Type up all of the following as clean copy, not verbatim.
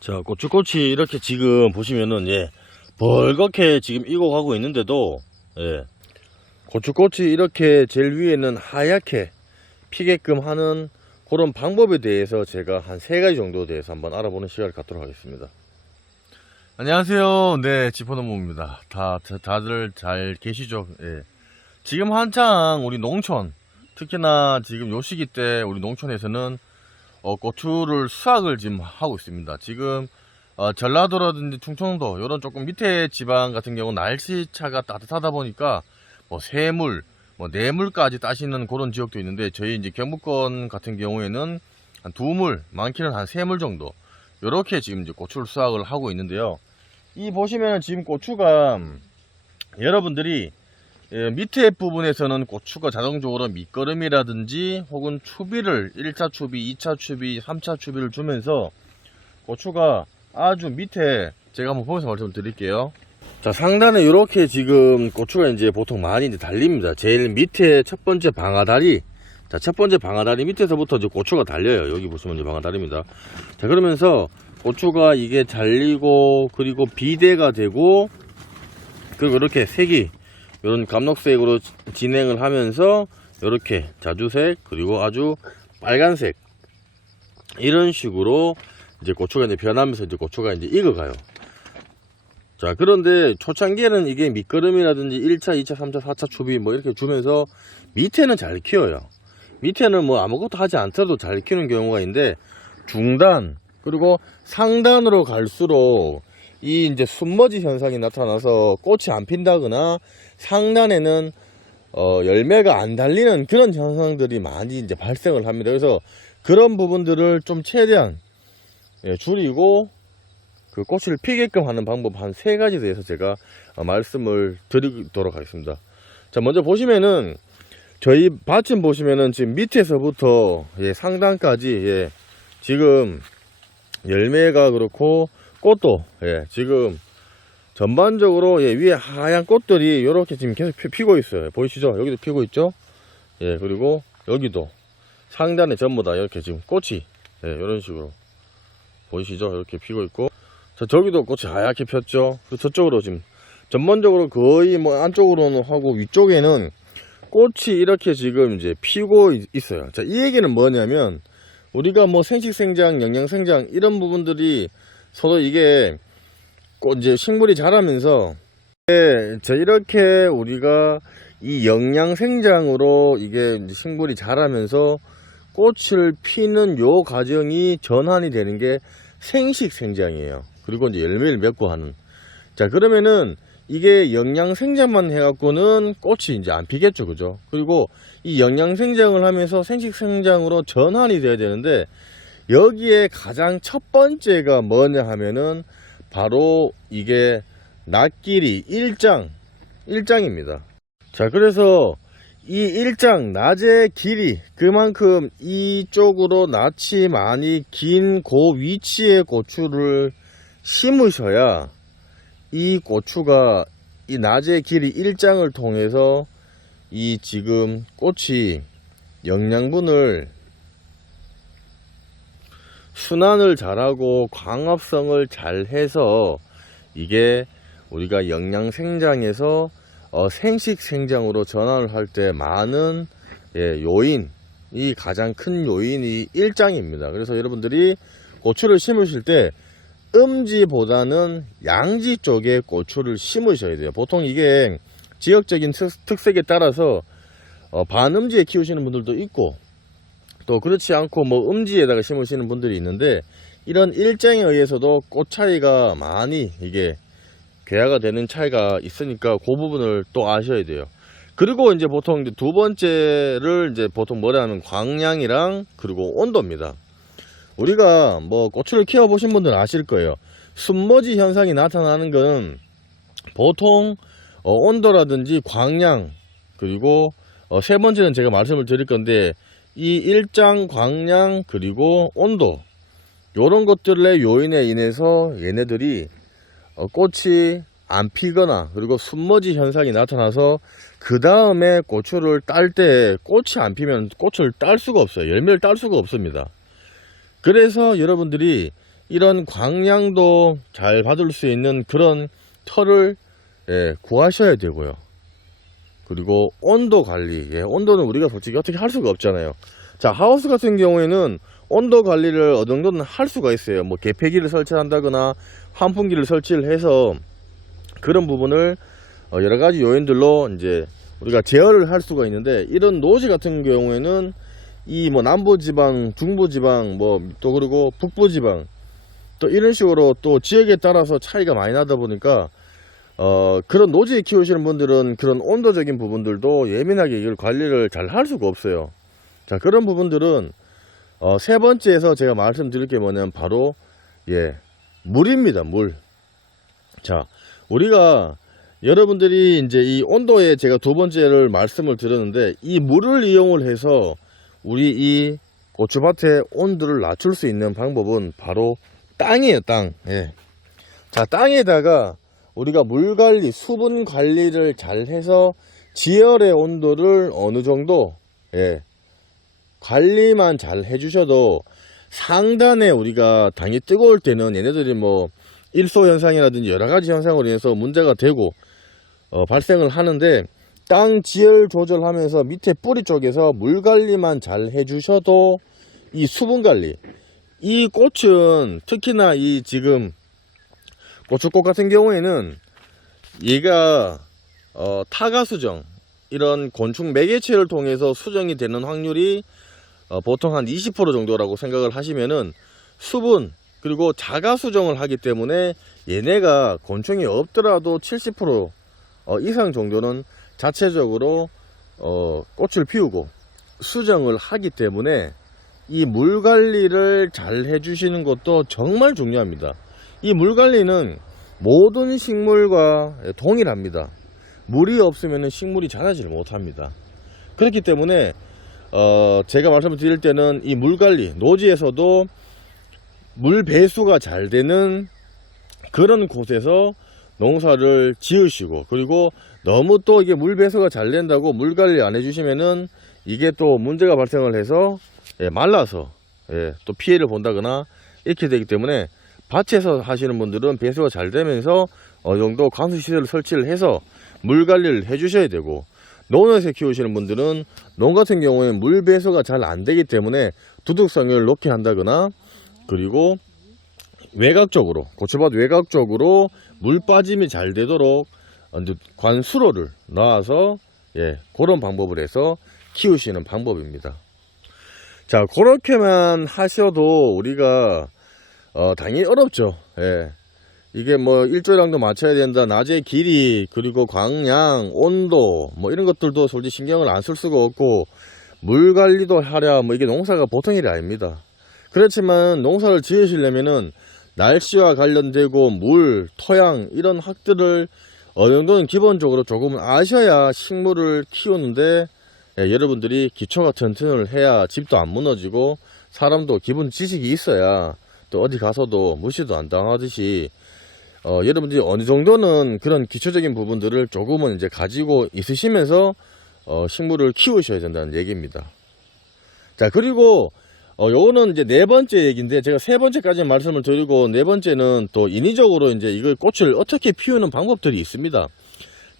자, 고추꽃이 이렇게 지금 보시면은, 예, 벌겋게 지금 익어가고 있는데도, 예, 고추꽃이 이렇게 제일 위에는 하얗게 피게끔 하는 그런 방법에 대해서 제가 한 3가지 정도에 대해서 한번 알아보는 시간을 갖도록 하겠습니다. 안녕하세요. 네, 지포너무입니다. 다들 잘 계시죠? 예. 지금 한창 우리 농촌, 특히나 지금 요 시기 때 우리 농촌에서는 고추를 수확을 지금 하고 있습니다. 지금 전라도라든지 충청도 이런 조금 밑에 지방 같은 경우 날씨차가 따뜻하다 보니까 뭐 새물, 뭐 뇌물까지 따시는 그런 지역도 있는데, 저희 이제 경북권 같은 경우에는 한 2물, 많게는 한 3물 정도 이렇게 지금 이제 고추를 수확을 하고 있는데요. 이 보시면 지금 고추가 여러분들이 밑에 부분에서는 고추가 자동적으로 밑거름이라든지 혹은 추비를 1차 추비, 2차 추비, 3차 추비를 주면서 고추가 아주 밑에, 제가 한번 보면서 말씀드릴게요. 자, 상단에 이렇게 지금 고추가 이제 보통 많이 이제 달립니다. 제일 밑에 첫 번째 방아다리, 자, 첫 번째 방아다리 밑에서부터 이제 고추가 달려요. 여기 보시면 이제 방아다리입니다. 자, 그러면서 고추가 이게 달리고, 그리고 비대가 되고, 그리고 이렇게 색이 이런 감록색으로 진행을 하면서 이렇게 자주색, 그리고 아주 빨간색, 이런 식으로 이제 고추가 이제 변하면서 이제 고추가 이제 익어가요. 자, 그런데 초창기에는 이게 밑거름이라든지 1차, 2차, 3차, 4차 추비 뭐 이렇게 주면서 밑에는 잘 키워요. 밑에는 뭐 아무것도 하지 않더라도 잘 키우는 경우가 있는데, 중단 그리고 상단으로 갈수록 이 이제 순머지 현상이 나타나서 꽃이 안 핀다거나 상단에는 열매가 안 달리는 그런 현상들이 많이 이제 발생을 합니다. 그래서 그런 부분들을 좀 최대한 줄이고 그 꽃을 피게끔 하는 방법 한 3가지에 대해서 제가 말씀을 드리도록 하겠습니다. 자, 먼저 보시면은 저희 밭은 보시면은 지금 밑에서부터 상단까지 지금 열매가 그렇고 꽃도 지금 전반적으로 위에 하얀 꽃들이 이렇게 지금 계속 피고 있어요. 보이시죠? 여기도 피고 있죠? 그리고 여기도 상단에 전부 다 이렇게 지금 꽃이 이런 식으로 보이시죠? 이렇게 피고 있고, 자, 저기도 꽃이 하얗게 폈죠? 그리고 저쪽으로 지금 전반적으로 거의 뭐 안쪽으로는 하고 위쪽에는 꽃이 이렇게 지금 이제 피고 있어요. 자, 이 얘기는 뭐냐면, 우리가 뭐 생식생장, 영양생장 이런 부분들이 서로 이게 이제 식물이 자라면서 자, 이렇게 우리가 이 영양생장으로 이게 식물이 자라면서 꽃을 피는 요 과정이 전환이 되는 게 생식생장이에요. 그리고 이제 열매를 맺고 하는. 자, 그러면은 이게 영양생장만 해갖고는 꽃이 이제 안 피겠죠, 그죠? 그리고 이 영양생장을 하면서 생식생장으로 전환이 돼야 되는데, 여기에 가장 첫 번째가 뭐냐 하면은 바로 이게 낫길이 일장입니다. 자, 그래서 이 일장, 낮의 길이 그만큼 이쪽으로 낫이 많이 긴 그 위치에 고추를 심으셔야 이 고추가 이 낮의 길이 일장을 통해서 이 지금 꽃이 영양분을 순환을 잘하고 광합성을 잘해서 이게 우리가 영양생장에서 생식생장으로 전환을 할 때 많은 요인이, 가장 큰 요인이 일장입니다. 그래서 여러분들이 고추를 심으실 때 음지보다는 양지 쪽에 고추를 심으셔야 돼요. 보통 이게 지역적인 특색에 따라서 반음지에 키우시는 분들도 있고, 또 그렇지 않고 뭐 음지에다가 심으시는 분들이 있는데, 이런 일장에 의해서도 꽃 차이가 많이 이게 괴화가 되는 차이가 있으니까 그 부분을 또 아셔야 돼요. 그리고 이제 보통 이제 두 번째를 이제 보통 뭐라 하면 광량이랑 그리고 온도입니다. 우리가 뭐 고추를 키워보신 분들은 아실 거예요. 순머지 현상이 나타나는 건 보통 온도라든지 광량, 그리고 3번째는 제가 말씀을 드릴 건데, 이 일장, 광량, 그리고 온도, 요런 것들의 요인에 인해서 얘네들이 꽃이 안 피거나 그리고 순머지 현상이 나타나서 그 다음에 고추를 딸 때 꽃이 안 피면 꽃을 딸 수가 없어요. 열매를 딸 수가 없습니다. 그래서 여러분들이 이런 광량도 잘 받을 수 있는 그런 털을 구하셔야 되고요. 그리고 온도 관리, 온도는 우리가 솔직히 어떻게 할 수가 없잖아요. 자, 하우스 같은 경우에는 온도 관리를 어느 정도는 할 수가 있어요. 뭐 개폐기를 설치한다거나 환풍기를 설치를 해서 그런 부분을 여러 가지 요인들로 이제 우리가 제어를 할 수가 있는데, 이런 노지 같은 경우에는 이 뭐 남부지방, 중부지방, 뭐 또 그리고 북부지방 또 이런 식으로 또 지역에 따라서 차이가 많이 나다 보니까 그런 노지에 키우시는 분들은 그런 온도적인 부분들도 예민하게 이걸 관리를 잘 할 수가 없어요. 자, 그런 부분들은 세 번째에서 제가 말씀드릴 게 뭐냐면 바로 물입니다. 물. 자, 우리가 여러분들이 이제 이 온도에 제가 두 번째를 말씀을 드렸는데, 이 물을 이용을 해서 우리 이 고추밭의 온도를 낮출 수 있는 방법은 바로 땅이에요. 땅. 자, 땅에다가 우리가 물 관리, 수분 관리를 잘 해서 지열의 온도를 어느 정도 관리만 잘 해주셔도 상단에 우리가 당이 뜨거울 때는 얘네들이 뭐 일소 현상이라든지 여러 가지 현상으로 인해서 문제가 되고 발생을 하는데, 땅 지열 조절하면서 밑에 뿌리 쪽에서 물 관리만 잘 해주셔도 이 수분 관리, 이 꽃은 특히나 이 지금 고추꽃 같은 경우에는 얘가 타가 수정, 이런 곤충 매개체를 통해서 수정이 되는 확률이 보통 한 20% 정도라고 생각을 하시면은, 수분 그리고 자가 수정을 하기 때문에 얘네가 곤충이 없더라도 70% 이상 정도는 자체적으로 꽃을 피우고 수정을 하기 때문에 이 물 관리를 잘 해주시는 것도 정말 중요합니다. 이 물 관리는 모든 식물과 동일합니다. 물이 없으면 식물이 자라지를 못합니다. 그렇기 때문에 제가 말씀을 드릴 때는 이 물 관리, 노지에서도 물 배수가 잘 되는 그런 곳에서 농사를 지으시고, 그리고 너무 또 이게 물 배수가 잘 된다고 물 관리 안 해주시면은 이게 또 문제가 발생을 해서 말라서 또 피해를 본다거나 이렇게 되기 때문에, 밭에서 하시는 분들은 배수가 잘 되면서 어느 정도 관수 시설을 설치를 해서 물 관리를 해주셔야 되고, 농원에서 키우시는 분들은 농 같은 경우에는 물 배수가 잘 안 되기 때문에 두둑성을 높게 한다거나, 그리고 외곽적으로, 고추밭 외곽적으로 물 빠짐이 잘 되도록 관수로를 놔서 그런 방법을 해서 키우시는 방법입니다. 자, 그렇게만 하셔도 우리가 당연히 어렵죠. 이게 뭐 일조량도 맞춰야 된다, 낮의 길이, 그리고 광량, 온도 뭐 이런 것들도 솔직히 신경을 안 쓸 수가 없고, 물 관리도 하랴, 뭐 이게 농사가 보통 일이 아닙니다. 그렇지만 농사를 지으시려면은 날씨와 관련되고 물, 토양 이런 학들을 어느 정도는 기본적으로 조금은 아셔야 식물을 키우는데 여러분들이 기초가 튼튼을 해야 집도 안 무너지고 사람도 기본 지식이 있어야 또 어디 가서도 무시도 안 당하듯이 여러분들이 어느 정도는 그런 기초적인 부분들을 조금은 이제 가지고 있으시면서 식물을 키우셔야 된다는 얘기입니다. 자, 그리고 요거는 이제 네 번째 얘기인데, 제가 세 번째까지 말씀을 드리고 네 번째는 또 인위적으로 이제 이걸 꽃을 어떻게 피우는 방법들이 있습니다.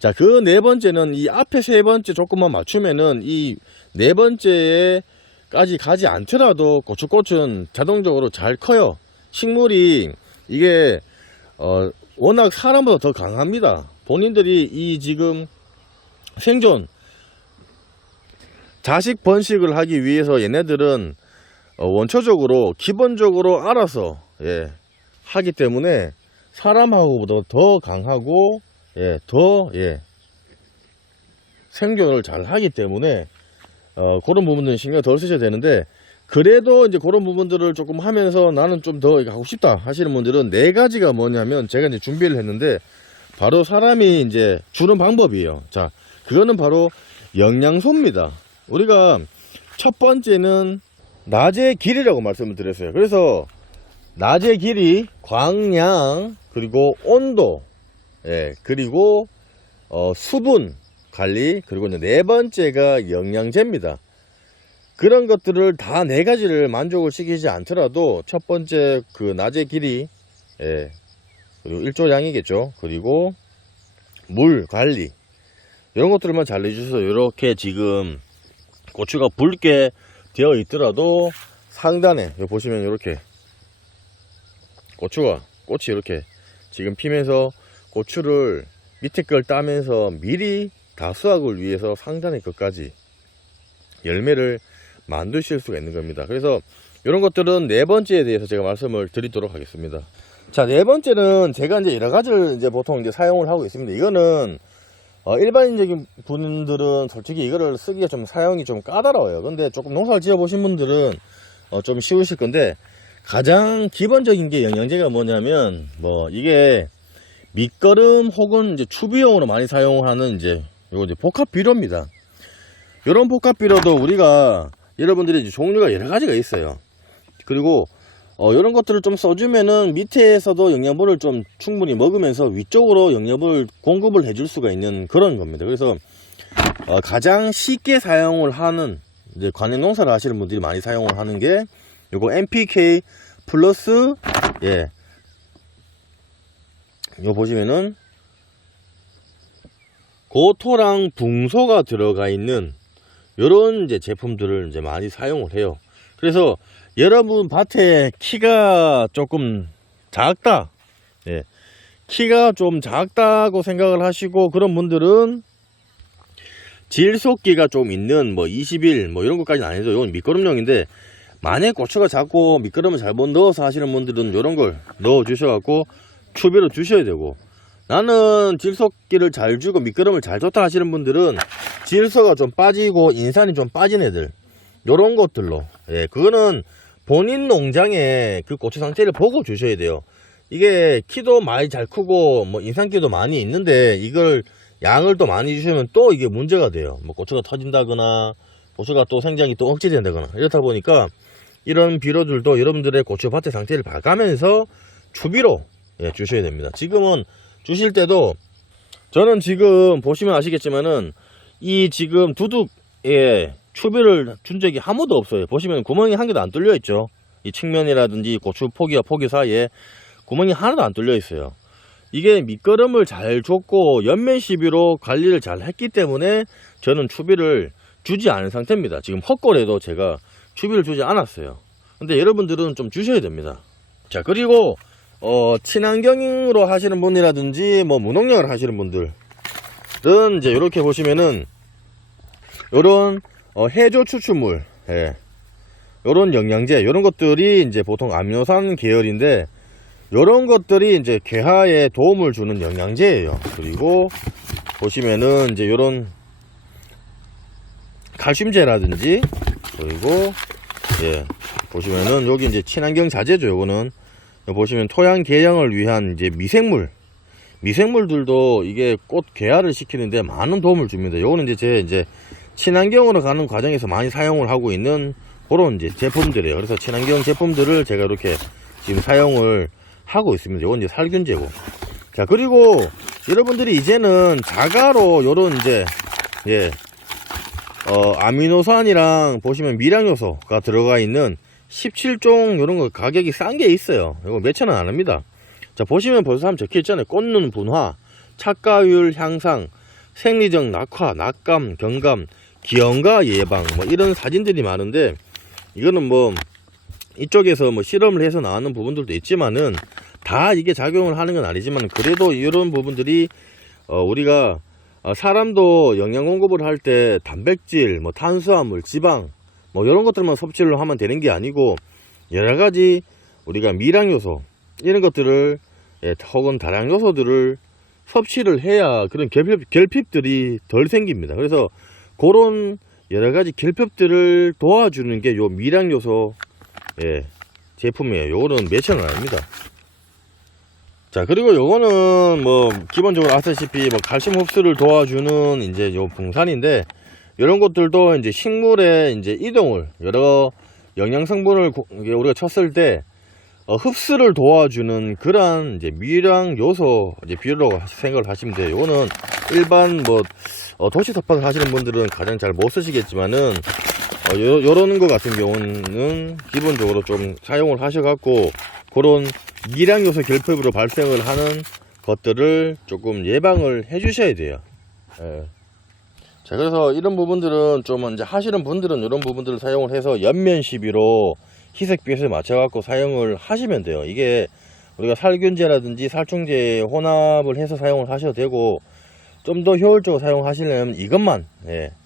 자, 그 네 번째는 이 앞에 세 번째 조금만 맞추면은 이 네 번째까지 가지 않더라도 고추꽃은 자동적으로 잘 커요. 식물이 이게 워낙 사람보다 더 강합니다. 본인들이 이 지금 생존, 자식 번식을 하기 위해서 얘네들은 원초적으로 기본적으로 알아서 하기 때문에 사람하고보다 더 강하고 더 생존을 잘 하기 때문에 그런 부분들은 신경 덜 쓰셔야 되는데, 그래도 이제 그런 부분들을 조금 하면서 나는 좀 더 하고 싶다 하시는 분들은 네 가지가 뭐냐면, 제가 이제 준비를 했는데 바로 사람이 이제 주는 방법이에요. 자, 그거는 바로 영양소입니다. 우리가 첫 번째는 낮의 길이라고 말씀을 드렸어요. 그래서 낮의 길이, 광량, 그리고 온도, 그리고 수분 관리, 그리고 이제 네 번째가 영양제입니다. 그런 것들을 다 4가지를 만족을 시키지 않더라도 첫 번째 그 낮의 길이, 예, 그리고 일조량이겠죠. 그리고 물 관리, 이런 것들만 잘 해주셔서 이렇게 지금 고추가 붉게 되어 있더라도 상단에 보시면 이렇게 꽃이 이렇게 지금 피면서 고추를 밑에 걸 따면서 미리 다수확을 위해서 상단의 것까지 열매를 만드실 수가 있는 겁니다. 그래서 이런 것들은 4번째에 대해서 제가 말씀을 드리도록 하겠습니다. 자, 4번째는 제가 이제 여러 가지를 이제 보통 이제 사용을 하고 있습니다. 이거는 일반적인 분들은 솔직히 이거를 쓰기가 좀 사용이 좀 까다로워요. 근데 조금 농사를 지어 보신 분들은 좀 쉬우실 건데, 가장 기본적인 게 영양제가 뭐냐면 이게 밑거름 혹은 이제 추비용으로 많이 사용하는 이제 요거 이제 복합 비료입니다. 이런 복합 비료도 우리가 여러분들이 이제 종류가 여러 가지가 있어요. 그리고 이런 것들을 좀 써주면은 밑에서도 영양분을 좀 충분히 먹으면서 위쪽으로 영양분을 공급을 해줄 수가 있는 그런 겁니다. 그래서 가장 쉽게 사용을 하는 이제 관련 농사를 하시는 분들이 많이 사용을 하는 게 요거 NPK 플러스, 예, 요 보시면은 고토랑 붕소가 들어가 있는 요런 이제 제품들을 이제 많이 사용을 해요. 그래서 여러분 밭에 키가 조금 작다, 예, 키가 좀 작다고 생각을 하시고 그런 분들은 질속기가 좀 있는 20일 이런 것까지는 아니죠. 이건 밑거름용인데, 만약 고추가 작고 밑거름을 잘못 넣어서 하시는 분들은 이런 걸 넣어 주셔갖고 추비로 주셔야 되고, 나는 질속기를 잘 주고 밑거름을 잘 줬다 하시는 분들은 질소가 좀 빠지고 인산이 좀 빠진 애들, 요런 것들로, 예, 그거는 본인 농장의 그 고추 상태를 보고 주셔야 돼요. 이게 키도 많이 잘 크고 인산기도 많이 있는데 이걸 양을 또 많이 주시면 또 이게 문제가 돼요. 고추가 터진다거나 고추가 또 생장이 또 억제된다거나, 이렇다 보니까 이런 비료들도 여러분들의 고추 밭의 상태를 봐가면서 추비로, 예, 주셔야 됩니다. 지금은 주실 때도 저는 지금 보시면 아시겠지만은 이 지금 두둑에 추비를 준 적이 한 번도 없어요. 보시면 구멍이 한 개도 안 뚫려 있죠. 이 측면이라든지 고추 포기와 포기 사이에 구멍이 하나도 안 뚫려 있어요. 이게 밑거름을 잘 줬고 연면 시비로 관리를 잘 했기 때문에 저는 추비를 주지 않은 상태입니다. 지금 헛골에도 제가 추비를 주지 않았어요. 근데 여러분들은 좀 주셔야 됩니다. 자, 그리고 친환경으로 하시는 분이라든지 무농약을 하시는 분들은 이제 이렇게 보시면은 요런 해조 추출물, 예, 요런 영양제, 요런 것들이 이제 보통 아미노산 계열인데 요런 것들이 이제 괴화에 도움을 주는 영양제예요. 그리고 보시면은 이제 요런 칼슘제라든지, 그리고, 예, 보시면은 여기 이제 친환경 자재죠. 요거는 보시면 토양 개량을 위한 이제 미생물들도 이게 꽃 개화를 시키는데 많은 도움을 줍니다. 요거는 이제 친환경으로 가는 과정에서 많이 사용을 하고 있는 그런 이제 제품들이에요. 그래서 친환경 제품들을 제가 이렇게 지금 사용을 하고 있습니다. 요건 이제 살균제고. 자, 그리고 여러분들이 이제는 자가로 요런 이제, 예, 아미노산이랑 보시면 미량요소가 들어가 있는 17종 요런 거 가격이 싼 게 있어요. 이거 몇천원 안 합니다. 자, 보시면 벌써 한번 적혀 있잖아요. 꽃눈 분화, 착가율 향상, 생리적 낙화, 낙감, 경감, 기형가 예방, 이런 사진들이 많은데, 이거는 이쪽에서 실험을 해서 나오는 부분들도 있지만은 다 이게 작용을 하는 건 아니지만, 그래도 이런 부분들이 우리가 사람도 영양 공급을 할 때 단백질, 탄수화물, 지방 이런 것들만 섭취를 하면 되는 게 아니고 여러 가지 우리가 미량 요소 이런 것들을, 예, 혹은 다량 요소들을 섭취를 해야 그런 결핍들이 덜 생깁니다. 그래서 그런 여러 가지 결핍들을 도와주는 게 요 미량 요소, 예, 제품이에요. 요거는 몇천 원 아닙니다. 자, 그리고 요거는 기본적으로 아시다시피 칼슘 흡수를 도와주는 이제 요 붕산인데, 이런 것들도 이제 식물의 이제 이동을, 여러 영양 성분을 우리가 쳤을 때 흡수를 도와주는 그러한 이제 미량 요소 이제 비료라고 생각을 하시면 돼요. 요거는 일반 도시 텃밭을 하시는 분들은 가장 잘 못 쓰시겠지만은 요런 거 같은 경우는 기본적으로 좀 사용을 하셔갖고 그런 미량 요소 결핍으로 발생을 하는 것들을 조금 예방을 해 주셔야 돼요. 예. 자, 그래서 이런 부분들은 좀 이제 하시는 분들은 이런 부분들을 사용을 해서 옆면 시비로 희석 비율에 맞춰갖고 사용을 하시면 돼요. 이게 우리가 살균제라든지 살충제 혼합을 해서 사용을 하셔도 되고, 좀 더 효율적으로 사용하시려면 이것만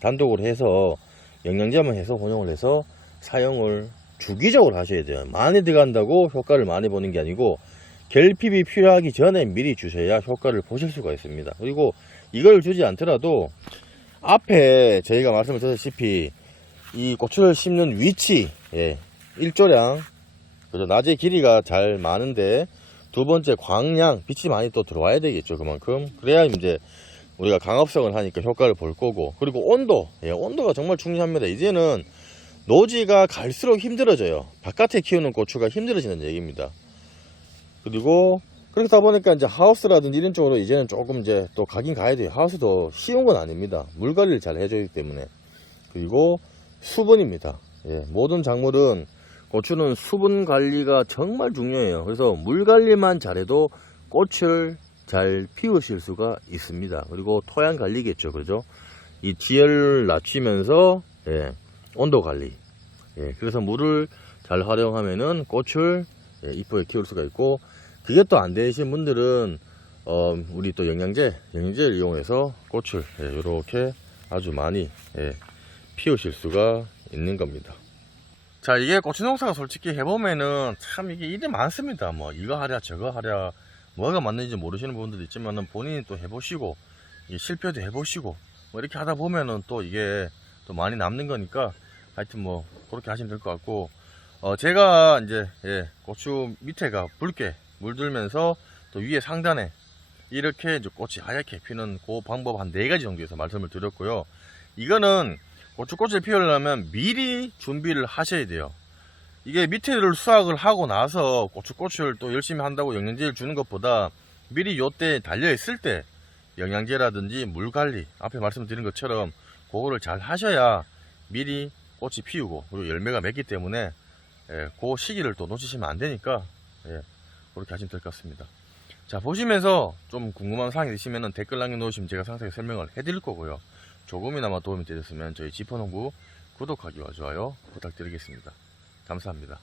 단독으로 해서 영양제만 해서 혼용을 해서 사용을 주기적으로 하셔야 돼요. 많이 들어간다고 효과를 많이 보는 게 아니고 결핍이 필요하기 전에 미리 주셔야 효과를 보실 수가 있습니다. 그리고 이걸 주지 않더라도 앞에 저희가 말씀을 드렸다시피 이 고추를 심는 위치, 일조량, 그죠? 낮의 길이가 잘 많은데, 두 번째 광량, 빛이 많이 또 들어와야 되겠죠. 그만큼 그래야 이제 우리가 강압성을 하니까 효과를 볼 거고, 그리고 온도, 온도가 정말 중요합니다. 이제는 노지가 갈수록 힘들어져요. 바깥에 키우는 고추가 힘들어지는 얘기입니다. 그리고 그렇다 보니까 이제 하우스라든지 이런 쪽으로 이제는 조금 이제 또 가긴 가야 돼요. 하우스도 쉬운 건 아닙니다. 물 관리를 잘 해줘야 되기 때문에. 그리고 수분입니다. 모든 작물은, 고추는 수분 관리가 정말 중요해요. 그래서 물 관리만 잘해도 꽃을 잘 피우실 수가 있습니다. 그리고 토양 관리겠죠. 그죠? 이 지열을 낮추면서 온도 관리. 그래서 물을 잘 활용하면은 꽃을 이쁘게 키울 수가 있고, 그게 또 안 되신 분들은 우리 또 영양제를 이용해서 꽃을 이렇게 아주 많이 피우실 수가 있는 겁니다. 자, 이게 고추 농사가 솔직히 해보면은 참 이게 일이 많습니다. 뭐 이거 하랴 저거 하랴 뭐가 맞는지 모르시는 분들도 있지만은 본인이 또 해보시고 실패도 해보시고 뭐 이렇게 하다 보면은 또 이게 또 많이 남는 거니까 하여튼 뭐 그렇게 하시면 될 것 같고, 제가 이제 고추 밑에가 붉게 물들면서 또 위에 상단에 이렇게 이제 꽃이 하얗게 피는 그 방법 한 4가지 정도에서 말씀을 드렸고요. 이거는 고추꽃을 피우려면 미리 준비를 하셔야 돼요. 이게 밑에를 수확을 하고 나서 고추꽃을 또 열심히 한다고 영양제를 주는 것보다 미리 요때 달려있을 때 영양제라든지 물관리, 앞에 말씀드린 것처럼 그거를 잘 하셔야 미리 꽃이 피우고 그리고 열매가 맺기 때문에 그 시기를 또 놓치시면 안 되니까 그렇게 하시면 될 것 같습니다. 자, 보시면서 좀 궁금한 사항이 있으시면 댓글 남겨놓으시면 제가 상세히 설명을 해드릴 거고요. 조금이나마 도움이 되셨으면 저희 지포농부 구독하기와 좋아요 부탁드리겠습니다. 감사합니다.